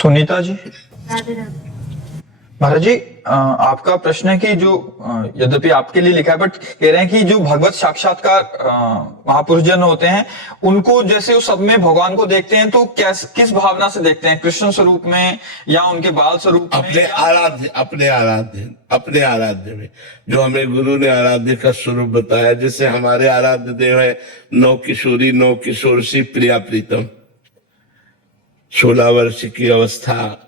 सुनीता जी, राधे राधे। महाराज जी, आपका प्रश्न है कि जो यद्यपि आपके लिए लिखा है बट कह रहे हैं कि जो भगवत साक्षात्कार महापुरुष जन होते हैं उनको जैसे वो सब में भगवान को देखते हैं तो किस भावना से देखते हैं? कृष्ण स्वरूप में या उनके बाल स्वरूप में? अपने आराध्य में जो हमें गुरु ने आराध्य का स्वरूप बताया। जैसे हमारे आराध्य देव है नौ किशोरी नौ किशोर सी प्रिया प्रीतम, 16 वर्ष की अवस्था,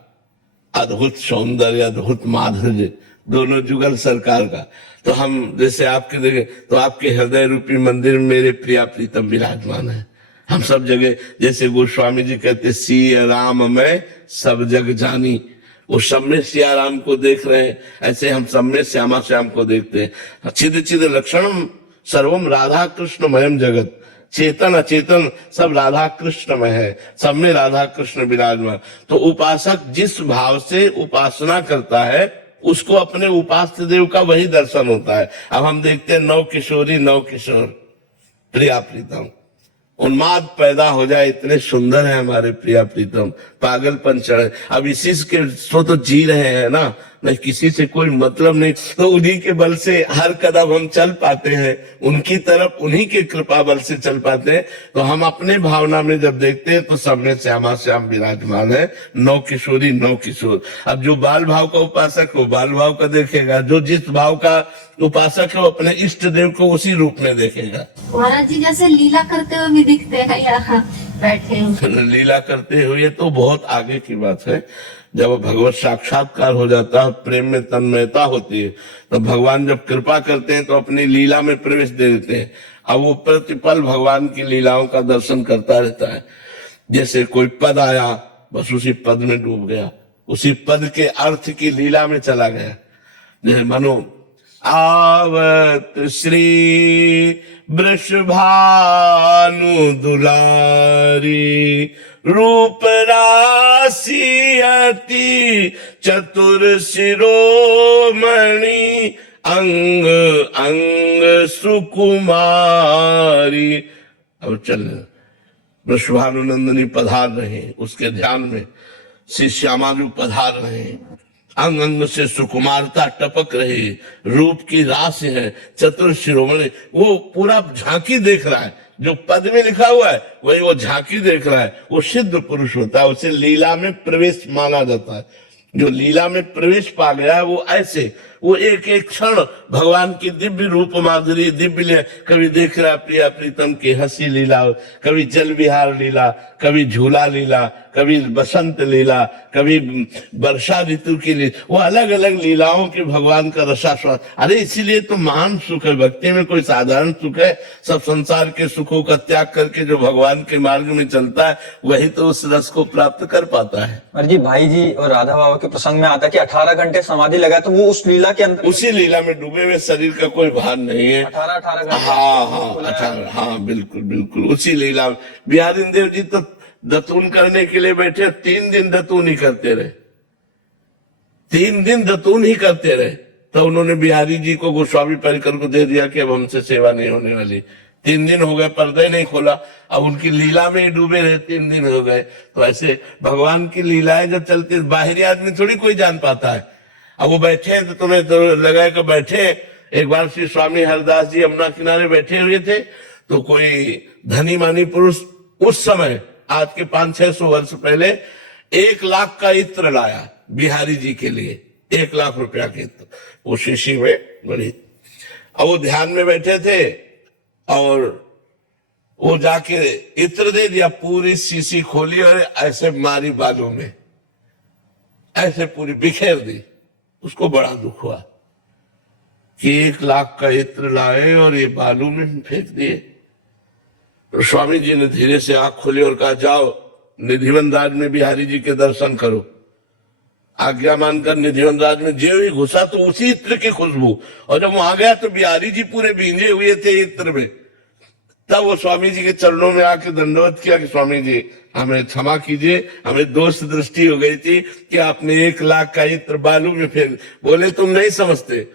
अद्भुत सौंदर्य, अद्भुत माधुर्य, दोनों जुगल सरकार का। तो हम जैसे आपके देखे तो आपके हृदय रूपी मंदिर में मेरे प्रिया प्रीतम विराजमान है। हम सब जगह जैसे गोस्वामी जी कहते सिया राम मैं सब जग जानी, वो सब में सिया राम को देख रहे हैं, ऐसे हम सब में श्यामा श्याम को देखते हैं। चिद चिद लक्षणम सर्वम राधा कृष्ण मयम जगत, चेतन अचेतन सब राधा कृष्ण में है, सब में राधा कृष्ण विराजमान। तो उपासक जिस भाव से उपासना करता है उसको अपने उपास्य देव का वही दर्शन होता है। अब हम देखते हैं नौ किशोरी नौ किशोर प्रिया प्रीतम, उन्माद पैदा हो जाए, इतने सुंदर है हमारे प्रिया प्रीतम, पागलपन चढ़े। अब इसी के तो जी रहे हैं ना, नहीं किसी से कोई मतलब नहीं, तो उन्हीं के बल से हर कदम हम चल पाते हैं, उनकी तरफ उन्हीं के कृपा बल से चल पाते हैं। तो हम अपने भावना में जब देखते हैं तो सब में श्यामा श्याम विराजमान है, नौ किशोरी नौ किशोर। अब जो बाल भाव का उपासक हो बाल भाव का देखेगा, जो जिस भाव का उपासक है वो अपने इष्ट देव को उसी रूप में देखेगा। महाराज जी जैसे लीला करते हुए भी दिखते हैं यहाँ बैठे हुए। लीला करते हुए तो बहुत आगे की बात है। जब भगवत साक्षात्कार हो जाता है, प्रेम में तन्मयता होती है, तो भगवान जब कृपा करते हैं तो अपनी लीला में प्रवेश दे देते हैं। अब वो प्रतिपल भगवान की लीलाओं का दर्शन करता रहता है। जैसे कोई पद आया बस उसी पद में डूब गया, उसी पद के अर्थ की लीला में चला गया। जैसे मनो आवत श्री वृषभानु दुलारी, रूप राशि अति चतुर शिरोमणि, अंग अंग सुकुमारी। अब चल वृषभानुनंदनी पधार रहे, उसके ध्यान में श्री श्यामालु पधार रहे, अंग अंग से सुकुमारता टपक रही, रूप की राशि है, चतुर शिरोमणि। वो पूरा झांकी देख रहा है, जो पद में लिखा हुआ है वही वो झांकी देख रहा है। वो सिद्ध पुरुष होता है, उसे लीला में प्रवेश माना जाता है। जो लीला में प्रवेश पा गया है वो ऐसे वो एक एक क्षण भगवान की दिव्य रूप माधुरी, दिव्य कभी देख रहा प्रिया प्रीतम की हंसी लीला, कभी जल विहार लीला, कभी झूला लीला, कभी बसंत लीला, कभी वर्षा ऋतु की लीला, वो अलग अलग लीलाओं के भगवान का रसास्वाद। अरे इसीलिए तो महान सुख है, भक्ति में कोई साधारण सुख है? सब संसार के सुखों का त्याग करके जो भगवान के मार्ग में चलता है वही तो उस रस को प्राप्त कर पाता है। महाराज जी, भाई जी और राधा बाबा के प्रसंग में आता है कि 18 घंटे समाधि लगा, तो वो उस लीला के अंदर, उसी लीला में डूबे हुए, शरीर का कोई भार नहीं है। 18 घंटे। हाँ बिल्कुल बिल्कुल उसी लीला में। बिहारी देव जी तो दतून करने के लिए बैठे, 3 दिन दतून ही करते रहे, 3 दिन दतून ही करते रहे। तो उन्होंने बिहारी जी को गोस्वामी परिकर को दे दिया कि अब हमसे सेवा नहीं होने वाली। 3 दिन हो गए, पर्दे नहीं खोला, अब उनकी लीला में ही डूबे रहे, 3 दिन हो गए। तो ऐसे भगवान की लीलाएं जब चलती, बाहरी आदमी थोड़ी कोई जान पाता है। अब वो बैठे तो तुम्हें तो लगा कि बैठे। एक बार श्री स्वामी हरदास जी यमुना किनारे बैठे हुए थे, तो कोई धनी मानी पुरुष उस समय आज के 500-600 वर्ष पहले 1 लाख का इत्र लाया बिहारी जी के लिए, 1 लाख रुपया के इत्र, वो शीशी में बड़ी। अब वो ध्यान में बैठे थे और वो जाके इत्र दे दिया, पूरी शीशी खोली और ऐसे मारी बालों में, ऐसे पूरी बिखेर दी। उसको बड़ा दुख हुआ कि 1 लाख का इत्र लाए और ये बालू में फेंक दिए। तो स्वामी जी ने धीरे से आंख खोली और कहा, जाओ निधिवन राज में बिहारी जी के दर्शन करो। आज्ञा मानकर निधिवन राज में जो ही घुसा तो उसी इत्र की खुशबू, और जब वहां गया तो बिहारी जी पूरे भींजे हुए थे इत्र में। तब वो स्वामी जी के चरणों में आके दंडवत किया कि स्वामी जी हमें क्षमा कीजिए, हमें दोष दृष्टि हो गई थी कि आपने 1 लाख का इत्र बालू में फेंक। बोले तुम नहीं समझते,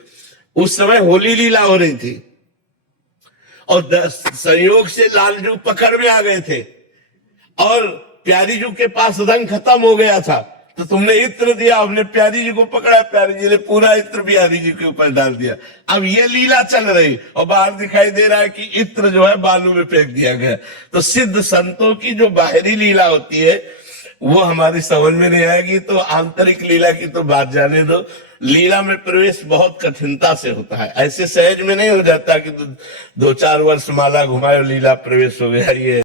उस समय होली लीला हो रही थी और संयोग से लालजू पकड़ में आ गए थे और प्यारी जू के पास रंग खत्म हो गया था। तो तुमने इत्र दिया, हमने प्यारी जी को पकड़ा, प्यारी जी ने पूरा इत्र बिहारी जी के ऊपर डाल दिया। अब ये लीला चल रही और बाहर दिखाई दे रहा है कि इत्र जो है बालू में फेंक दिया गया। तो सिद्ध संतों की जो बाहरी लीला होती है वो हमारी समझ में नहीं आएगी, तो आंतरिक लीला की तो बात जाने दो। लीला में प्रवेश बहुत कठिनता से होता है, ऐसे सहज में नहीं हो जाता कि 2-4 वर्ष माला घुमाए लीला प्रवेश हो गया। ये